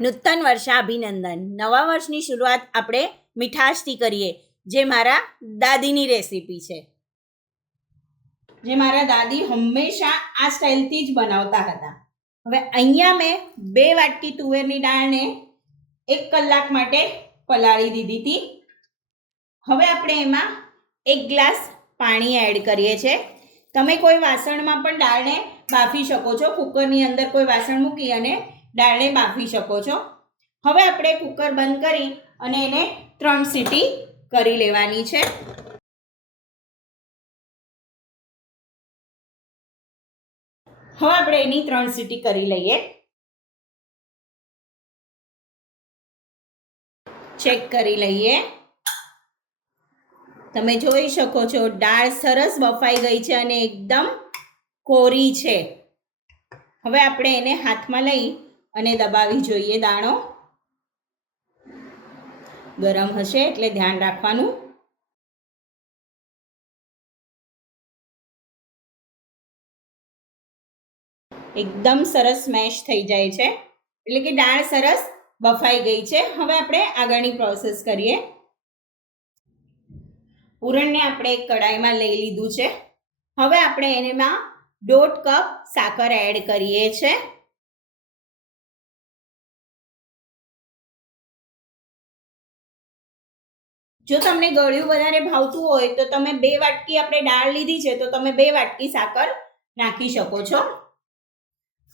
નૂતન વર્ષાભિનંદન. નવા વર્ષની શરૂઆત આપણે મીઠાશથી કરીએ, જે મારા દાદીની રેસીપી છે, જે મારા દાદી હંમેશા આ સ્ટાઇલથી જ બનાવતા હતા. હવે અહીંયા મેં 2 વાટકી તુવેરની દાળને 1 કલાક માટે પલાળી દીધી હતી. હવે આપણે એમાં 1 ગ્લાસ પાણી એડ કરીએ છીએ. તમે કોઈ વાસણમાં પણ દાળને બાફી શકો છો. કુકરની અંદર કોઈ વાસણ મૂકી અને દાળને બાફી શકો છો. હવે આપણે કુકર બંધ કરી અને એને 3 સીટી કરી લેવાની છે. હવે આપણે એની 3 સીટી કરી લઈએ. ચેક કરી લઈએ. તમે જોઈ શકો છો દાળ સરસ બફાઈ ગઈ છે અને એકદમ કોરી છે. હવે આપણે એને હાથમાં લઈ અને દબાવી જોઈએ. દાણો ગરમ હશે એટલે ધ્યાન રાખવાનું. એકદમ સરસ મેશ થઈ જાય છે, એટલે કે દાળ સરસ બફાઈ ગઈ છે. હવે આપણે આગળની પ્રોસેસ કરીએ. પૂરણને આપણે એક કડાઈમાં લઈ લીધું છે. હવે આપણે એમાં 1.5 કપ સાકર એડ કરીએ છીએ. જો તમને ગળ્યું વધારે ભાવતું હોય તો તમે 2 વાટકી આપણે દાળ લીધી છે તો તમે 2 વાટકી સાકર નાખી શકો છો.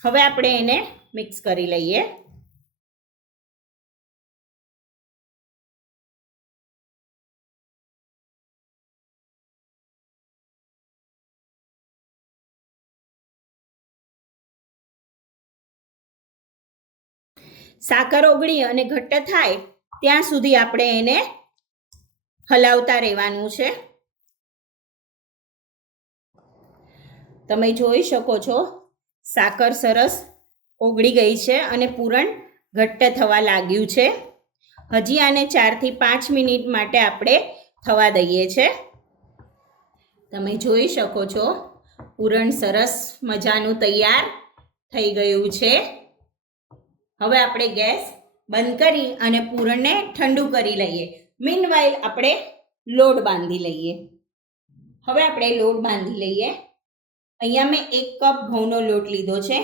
હવે આપણે એને મિક્સ કરી લઈએ. સાકર ઓગળી અને ઘટ્ટ થાય ત્યાં સુધી આપણે એને હલાવતા રહેવાનું છે. તમે જોઈ શકો છો સાકર સરસ ઓગળી ગઈ છે અને પૂરણ ઘટ્ટ થવા લાગ્યું છે. હજી આને 4 થી 5 મિનિટ માટે આપણે થવા દઈએ છે. તમે જોઈ શકો છો પૂરણ સરસ મજાનું તૈયાર થઈ ગયું છે. હવે આપણે ગેસ બંધ કરી અને પૂરણને ઠંડુ કરી લઈએ. મીનવાઇલ આપણે લોટ બાંધી લઈએ. હવે આપણે લોટ બાંધી લઈએ. અહીંયા મેં 1 કપ ઘઉંનો લોટ લીધો છે.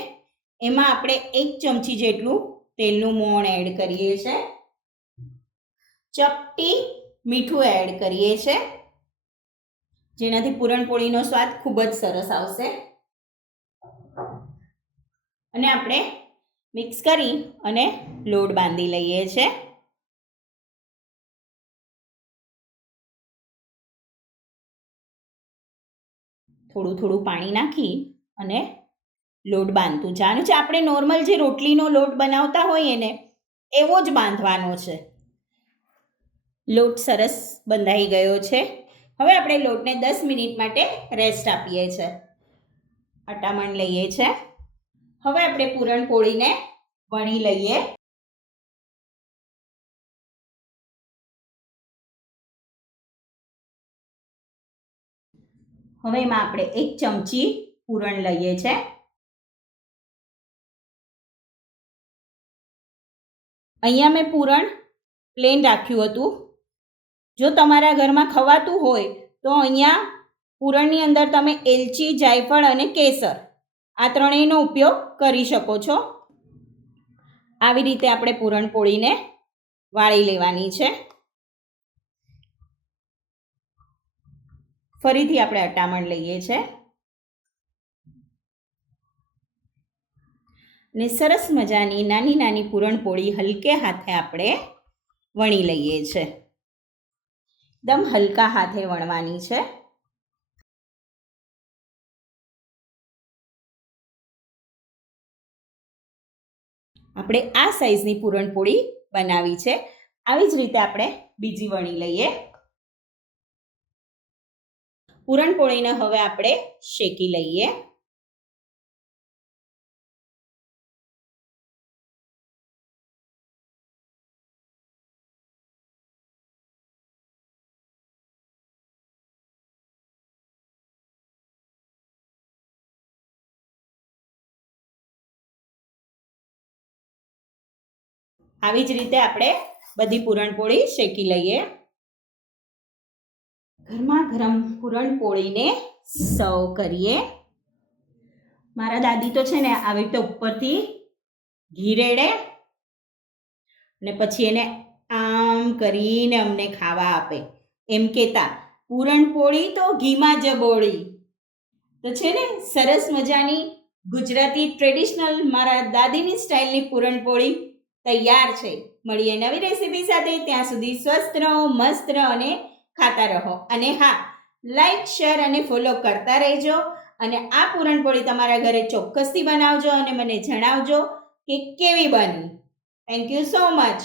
એમાં આપણે 1 ચમચી જેટલું તેલનું મોણ એડ કરીએ છીએ. ચપટી મીઠું એડ કરીએ છીએ, જેનાથી પૂરણપોળીનો સ્વાદ ખૂબ જ સરસ આવશે. અને આપણે મિક્સ કરી અને લોટ બાંધી લઈએ છીએ. થોડું થોડું પાણી નાખી અને લોટ બાંધતું જવાનું છે. આપણે નોર્મલ જે રોટલીનો લોટ બનાવતા હોઈએ ને એવો જ બાંધવાનો છે. લોટ સરસ બંધાઈ ગયો છે. હવે આપણે લોટને 10 મિનિટ માટે રેસ્ટ આપીએ છીએ. અટામણ લઈએ છીએ. હવે આપણે પૂરણપોળીને વણી લઈએ. હવે એમાં આપણે 1 ચમચી પૂરણ લઈએ છીએ. અહીંયા મેં પૂરણ પ્લેન રાખ્યું હતું. જો તમારા ઘરમાં ખવાતું હોય તો અહીંયા પૂરણની અંદર તમે એલચી, જાયફળ અને કેસર આ ત્રણેયનો ઉપયોગ કરી શકો છો. આવી રીતે આપણે પૂરણપોળીને વાળી લેવાની છે. ફરીથી આપણે અટામણ લઈએ છીએ અને સરસ મજાની નાની નાની પૂરણપોળી હલકે હાથે આપણે વણી લઈએ છીએ. એકદમ હલકા હાથે વણવાની છે. આપણે આ સાઈઝની પૂરણપોળી બનાવી છે. આવી જ રીતે આપણે બીજી વણી લઈએ. પૂરણપોળીને હવે આપણે શેકી લઈએ. આવી જ રીતે આપણે બધી પૂરણપોળી શેકી લઈએ. ગરમા ગરમ પૂરણપોળીને સર્વ કરીએ. મારા દાદી તો છે ને આવી રીતે ઉપરથી ઘી રેડે અને પછી એને આમ કરીને અમને ખાવા આપે. એમ કહેતા પૂરણપોળી તો ઘીમાં જ બોળી. તો છે ને સરસ મજાની ગુજરાતી ટ્રેડિશનલ મારા દાદીની સ્ટાઇલની પૂરણપોળી તૈયાર છે. મળીએ નવી રેસીપી સાથે. ત્યાં સુધી સ્વસ્થ રહો, મસ્ત રહો અને ખાતા રહો. અને હા, લાઈક, શેર અને ફોલો કરતા રહેજો. અને આ પૂરણપોળી તમારા ઘરે ચોક્કસથી બનાવજો અને મને જણાવજો કે કેવી બની. Thank you so much.